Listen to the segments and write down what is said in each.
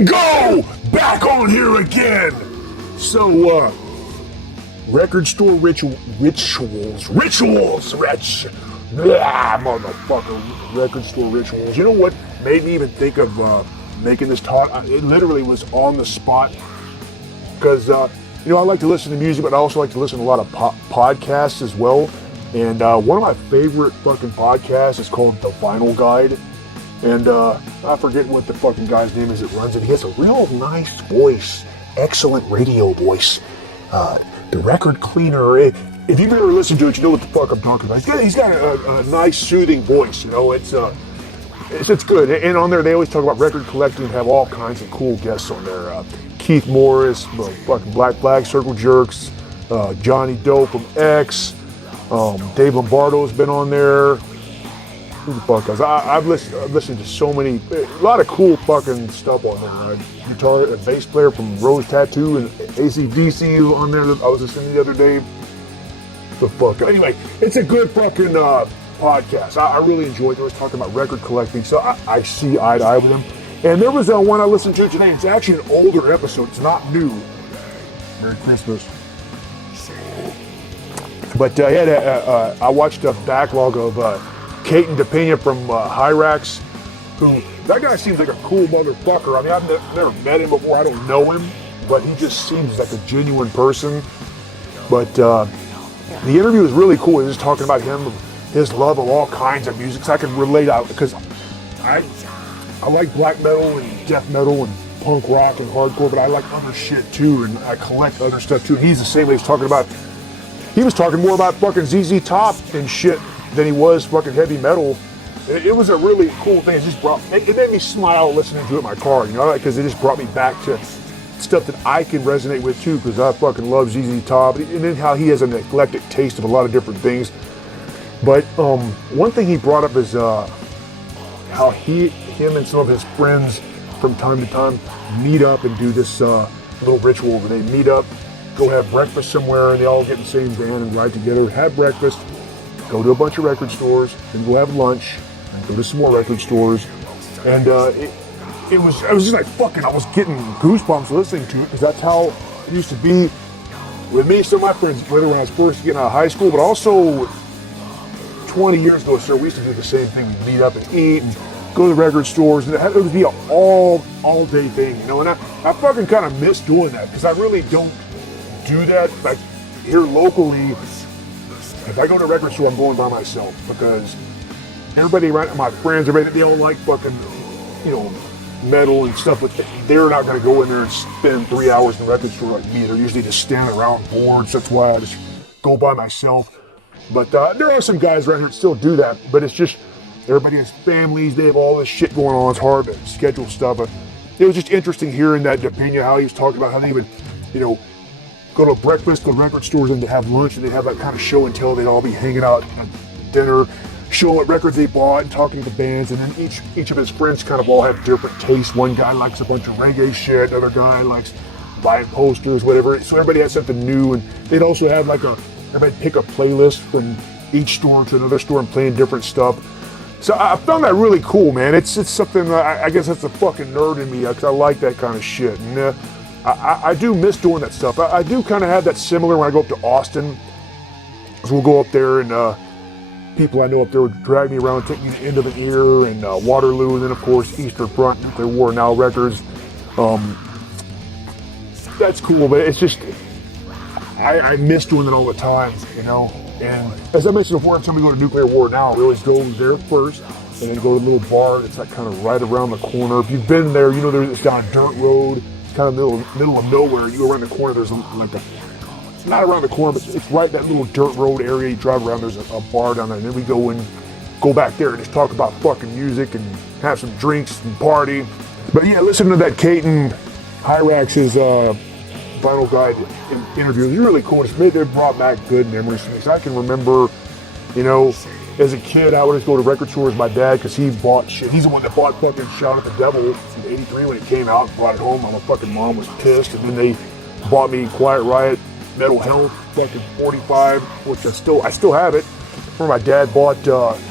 we go! Back on here again! So, record store rituals, motherfucker, record store rituals. You know what made me even think of making this talk? It literally was on the spot, because, I like to listen to music, but I also like to listen to a lot of podcasts as well. And one of my favorite fucking podcasts is called The Vinyl Guide. And I forget what the fucking guy's name is that runs it. He has a real nice voice, excellent radio voice. The Record Cleaner. If you've ever listened to it, you know what the fuck I'm talking about. He's got a nice, soothing voice. It's good. And on there, they always talk about record collecting and have all kinds of cool guests on there. Keith Morris, fucking Black Flag Circle Jerks, Johnny Doe from X, Dave Lombardo's been on there. Who the fuck else? I've listened to so many, a lot of cool fucking stuff on there. Guitar, a bass player from Rose Tattoo and AC/DC on there that I was listening to the other day. The fuck. Anyway, it's a good fucking podcast. I really enjoyed it. They was talking about record collecting, so I see eye to eye with them. And there was one I listened to today. It's actually an older episode. It's not new. Merry Christmas. But I watched a backlog of Caton DePena from Hyrax, who, that guy seems like a cool motherfucker. I mean, I've never met him before. I don't know him, but he just seems like a genuine person. But the interview was really cool. He was talking about his love of all kinds of music. So I can relate out, because I like black metal and death metal and punk rock and hardcore, but I like other shit too, and I collect other stuff too. And he's the same way. He was talking more about fucking ZZ Top and shit than he was fucking heavy metal. It was a really cool thing. It made me smile listening to it in my car, because it just brought me back to stuff that I can resonate with too, because I fucking love ZZ Top, and then how he has an eclectic taste of a lot of different things. But one thing he brought up is how him and some of his friends from time to time meet up and do this little ritual where they meet up, go have breakfast somewhere, and they all get in the same van and ride together, have breakfast, go to a bunch of record stores, then go have lunch, and go to some more record stores. And it was just like fucking, I was getting goosebumps listening to it, because that's how it used to be with me. Some of my friends, whether when I was first getting out of high school, but also 20 years ago, sir, we used to do the same thing. We'd meet up and eat and go to the record stores, and it would be an all-day thing, and I fucking kind of miss doing that, because I really don't do that. Like, here locally, if I go to a record store, I'm going by myself, because everybody around, my friends, they all like fucking, metal and stuff, but they're not going to go in there and spend 3 hours in the record store like me. They're usually just standing around bored, so that's why I just go by myself. But there are some guys around here that still do that, but it's just, everybody has families, they have all this shit going on, it's hard to schedule stuff. But it was just interesting hearing that opinion, how he was talking about how they would, go to breakfast, go to record stores, and to have lunch, and they'd have that kind of show and tell. They'd all be hanging out at dinner, showing what records they bought and talking to the bands, and then each of his friends kind of all have different tastes. One guy likes a bunch of reggae shit, another guy likes buying posters, whatever. So everybody had something new, and they'd also have everybody pick a playlist from each store to another store and playing different stuff. So I found that really cool, man. It's something, I guess that's the fucking nerd in me, because I like that kind of shit. And I do miss doing that stuff. I do kind of have that similar when I go up to Austin. So we'll go up there, and people I know up there would drag me around, take me to End of an Ear and Waterloo, and then of course Eastern Front, Nuclear War Now records. That's cool, but it's just, I miss doing it all the time, And as I mentioned before, every time we go to Nuclear War Now, we always go there first, and then go to a little bar that's kind of right around the corner. If you've been there, it's down a dirt road. It's kind of middle of nowhere. You go around the corner, there's not around the corner, but it's right that little dirt road area. You drive around, there's a bar down there, and then we go back there and just talk about fucking music and have some drinks and party. But yeah, listening to that Caton Hyrax's Vinyl Guide interview, it was really cool. It brought back good memories to me. So I can remember, as a kid, I would just go to record stores with my dad, because he bought shit. He's the one that bought fucking Shout at the Devil in '83 when it came out, and brought it home. My fucking mom was pissed, and then they bought me Quiet Riot, Metal Health, fucking 45, which I still have it. Remember my dad bought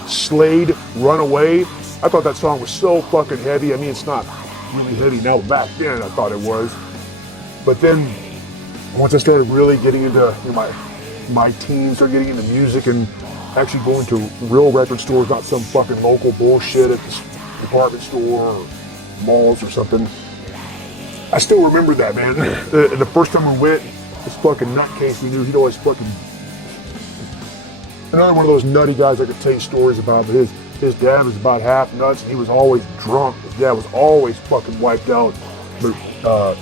Slade, Runaway. I thought that song was so fucking heavy. I mean, it's not really heavy. Now back then I thought it was. But then once I started really getting into my teens, started getting into music and actually going to real record stores, not some fucking local bullshit at the department store or malls or something. I still remember that, man. The first time we went, this fucking nutcase we knew, he'd always fucking... Another one of those nutty guys I could tell you stories about, but his dad was about half nuts and he was always drunk. His dad was always fucking wiped out. But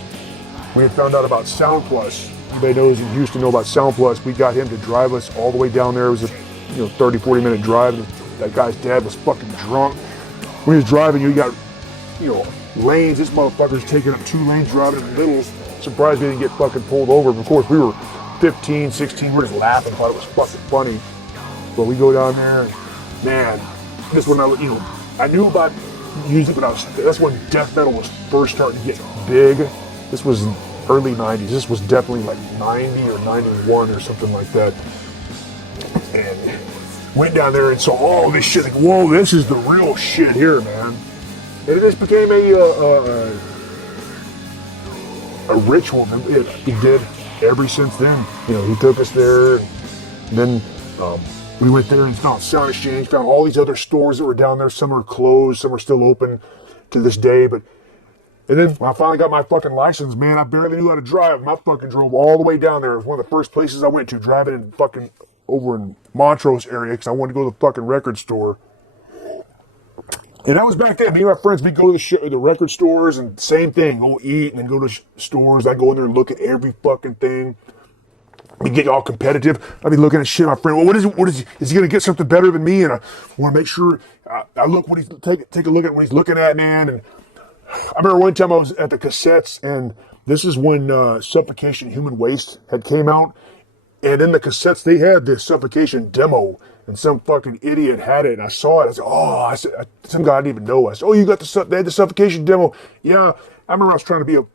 we had found out about Sound Plus. Anybody knows in Houston know about Sound Plus. We got him to drive us all the way down there. It was a 30, 40 minute drive. And that guy's dad was fucking drunk. When he was driving, you got, lanes. This motherfucker's taking up 2 lanes, driving in the middle. Surprised we didn't get fucking pulled over. But of course, we were 15, 16. We're just laughing, thought it was fucking funny. But we go down there, and man, this when I knew about music, but that's when death metal was first starting to get big. This was early 90s. This was definitely like 90 or 91 or something like that. And went down there and saw all this shit. Like, whoa, this is the real shit here, man. And it just became a ritual. It did ever since then. He took us there. And then we went there and found Sound Exchange, found all these other stores that were down there. Some are closed, some are still open to this day. And then when I finally got my fucking license, man, I barely knew how to drive. I fucking drove all the way down there. It was one of the first places I went to, driving in fucking over in Montrose area because I wanted to go to the fucking record store. And that was back then. Me and my friends, we'd go to the record stores and same thing. Go eat and then go to stores. I'd go in there and look at every fucking thing. We get all competitive. I'd be looking at shit. My friend, well, what is he going to get something better than me? And I want to make sure I look when he's take a look at what he's looking at, man. And I remember one time I was at the cassettes, and this is when Suffocation Human Waste had came out. And in the cassettes, they had this Suffocation demo, and some fucking idiot had it. And I saw it. I said, some guy I didn't even know. I said, oh, they had the Suffocation demo. Yeah, I remember I was trying to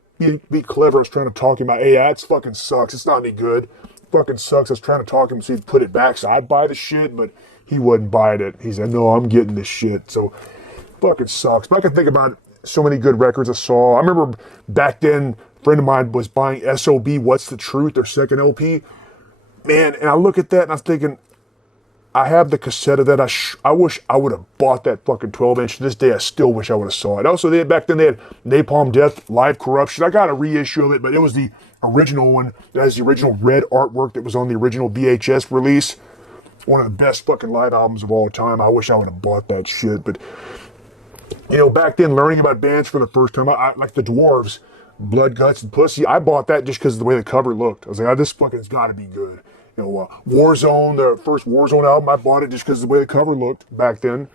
be clever. I was trying to talk him about, hey, that fucking sucks. It's not any good. Fucking sucks. I was trying to talk him so he'd put it back so I'd buy the shit, but he wasn't buying it. He said, no, I'm getting this shit. So fucking sucks. But I can think about so many good records I saw. I remember back then, a friend of mine was buying SOB, What's the Truth, their second LP. Man, and I look at that and I'm thinking, I have the cassette of that. I wish I would have bought that fucking 12-inch. To this day, I still wish I would have saw it. Also, back then they had Napalm Death, Live Corruption. I got a reissue of it, but it was the original one. That has the original red artwork that was on the original VHS release. One of the best fucking live albums of all time. I wish I would have bought that shit. But, back then, learning about bands for the first time, I like the Dwarves, Blood, Guts, and Pussy. I bought that just because of the way the cover looked. I was like, oh, this fucking's got to be good. Warzone, the first Warzone album, I bought it just because of the way the cover looked back then.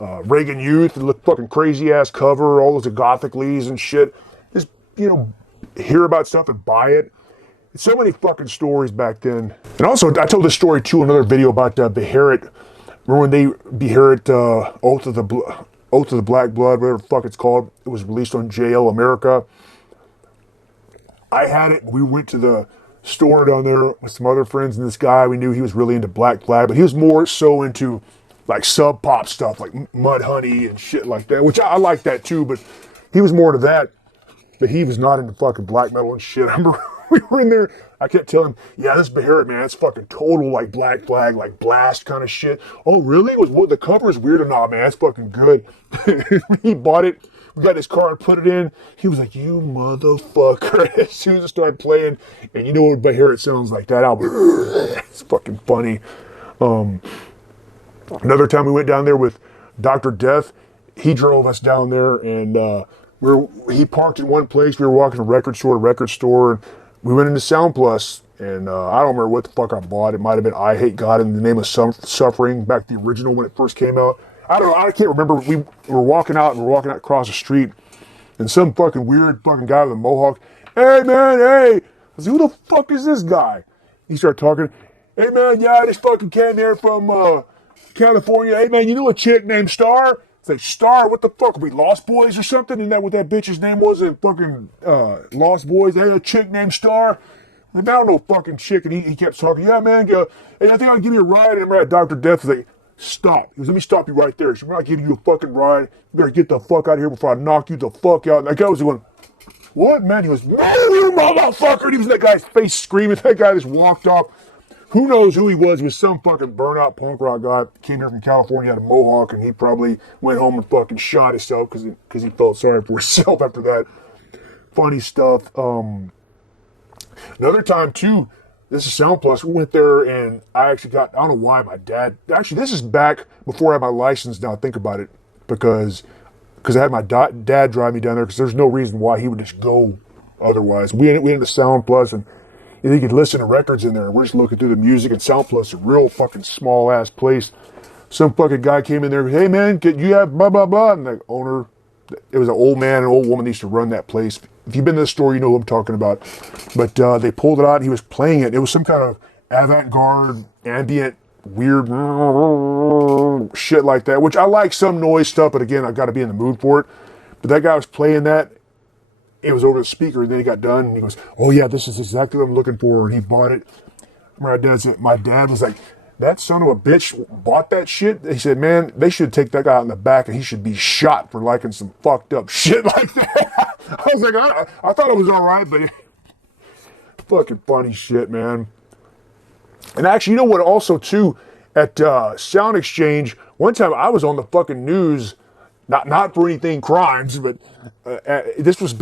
Reagan Youth, it looked fucking crazy ass cover, all those gothic leads and shit. Just, hear about stuff and buy it. So many fucking stories back then. And also, I told this story too, another video about Beherit. Remember when they Beherit Oath of the Black Blood, whatever the fuck it's called. It was released on JL America. I had it. We went to the store down there with some other friends, and this guy, we knew he was really into Black Flag, but he was more so into like sub pop stuff, like Mudhoney and shit like that, which I like that too, but he was more into that, but he was not into fucking black metal and shit. I remember we were in there, I kept telling him, yeah, this Beherit, man, it's fucking total like Black Flag, like blast kind of shit. Oh, really? The cover is weird or not, man? It's fucking good. He bought it. We got his car and put it in. He was like, you motherfucker. As soon as it started playing, and you know what Beherit sounds like, that album. It's fucking funny. Another time we went down there with Dr. Death. He drove us down there, and he parked in one place. We were walking from record store to record store, and we went into Sound Plus, and I don't remember what the fuck I bought. It might have been I Hate God in the Name of Suffering, back the original when it first came out. I don't know, I can't remember. We were walking out across the street, and some fucking weird fucking guy with a mohawk, hey man, hey. I was like, who the fuck is this guy? He started talking, hey man, yeah, I just fucking came here from California. Hey man, you know a chick named Star? It's like, Star, what the fuck, are we Lost Boys or something? Isn't that what that bitch's name was in fucking Lost Boys? Hey, a chick named Star? Like, I don't know fucking chick, and he kept talking, yeah man, hey, I think I'll give you a ride. And I remember Dr. Death was like, stop. He goes, let me stop you right there. He said, we're not giving you a fucking ride. You better get the fuck out of here before I knock you the fuck out. And that guy was going, what, man? He goes, man, you motherfucker. And he was in that guy's face screaming. That guy just walked off. Who knows who he was? He was some fucking burnout punk rock guy. Came here from California, had a mohawk, and he probably went home and fucking shot himself because he felt sorry for himself after that. Funny stuff. Another time, too, this is Sound Plus. We went there, and I actually got, I don't know why my dad, actually, this is back before I had my license now, think about it, because I had my dad drive me down there, because there's no reason why he would just go otherwise. We went to Sound Plus, and you could listen to records in there. We're just looking through the music, and Sound Plus, a real fucking small ass place. Some fucking guy came in there, hey man, you have blah blah blah, and the owner, it was an old man and an old woman that used to run that place. If you've been to the store, you know what I'm talking about. But they pulled it out, and he was playing it. It was some kind of avant-garde, ambient, weird shit like that, which I like some noise stuff, but again, I've got to be in the mood for it. But that guy was playing that. It was over the speaker, and then he got done, and he goes, oh yeah, this is exactly what I'm looking for, and he bought it. My dad was like, that son of a bitch bought that shit? He said, man, they should take that guy out in the back, and he should be shot for liking some fucked up shit like that. I was like, I thought it was all right, but fucking funny shit, man. And actually, you know what, also, too, at Sound Exchange, one time I was on the fucking news, not for anything crimes, but this was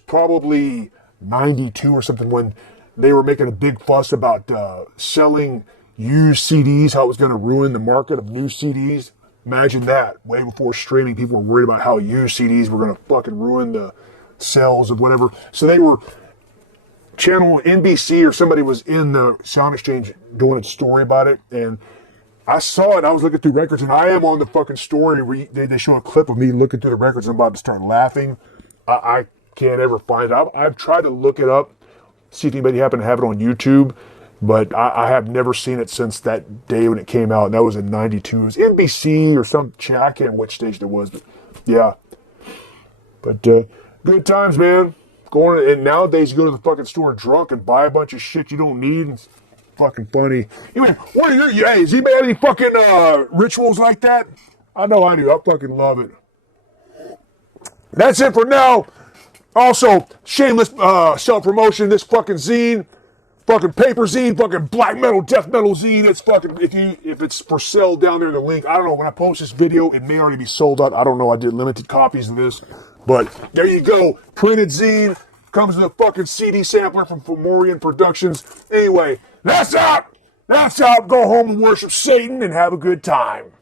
probably 92 or something, when they were making a big fuss about selling used CDs, how it was going to ruin the market of new CDs. Imagine that. Way before streaming, people were worried about how used CDs were going to fucking ruin the sales of whatever. So they were, channel NBC or somebody was in the Sound Exchange doing a story about it, and I saw it. I was looking through records, and I am on the fucking story where they show a clip of me looking through the records. I'm about to start laughing. I can't ever find it. I've tried to look it up, see if anybody happened to have it on YouTube, but I have never seen it since that day when it came out, and that was in 92. It was NBC or some channel. I can't remember which station it was, but yeah. But good times, man. Going, and nowadays you go to the fucking store drunk and buy a bunch of shit you don't need. It's fucking funny. Anyway, what are you? Hey, does anybody have any fucking rituals like that? I know I do. I fucking love it. That's it for now. Also, shameless self-promotion. This fucking zine, fucking paper zine, fucking black metal, death metal zine. It's fucking, if it's for sale down there, the link. I don't know. When I post this video, it may already be sold out. I don't know. I did limited copies of this. But there you go. Printed zine. Comes with a fucking CD sampler from Fomorian Productions. Anyway, that's out. That's out. Go home and worship Satan and have a good time.